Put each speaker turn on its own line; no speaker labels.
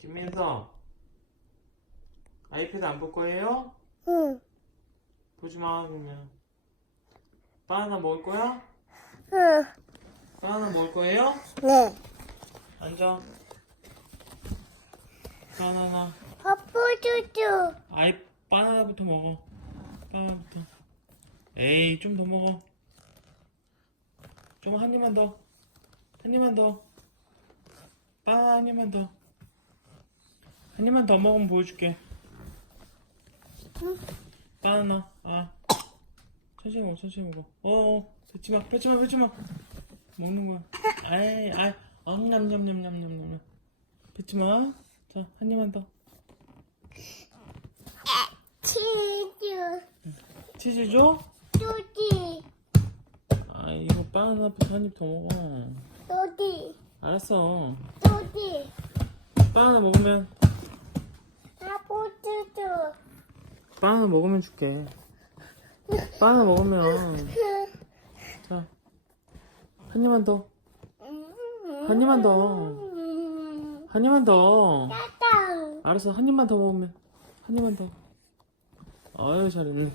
김민서 아이패드 안 볼 거예요?
응,
보지 마 그러면 바나나 먹을 거야?
응,
바나나 먹을 거예요?
네.
앉아 바나나
아빠 쭈쭈.
아이 바나나부터 먹어 바나나부터 에이 좀 더 먹어 좀 한 입만 더 한 입만 더. 바나나 한 입만 더 한 입만 더 먹으면 보여줄게. 바나나 아. 천천히 먹어 천천히 먹어. 어어. 뱉지 마 뱉지 마 뱉지 마. 먹는 거야. 아이 아이. 엄냠냠냠냠냠냠. 뱉지 마. 자 한 입만 더.
치즈.
치즈 줘?
뚜지.
아 이거 바나나 부터 한 입 더 먹어
뚜지.
알았어
뚜지.
바나나 먹으면
쭈쭈.
바나나 먹으면 줄게 바나나 먹으면 자 한 입만 더 한 입만 더 한 입만 더. 알았어 한 입만 더 먹으면 한 입만 더 아유 잘했네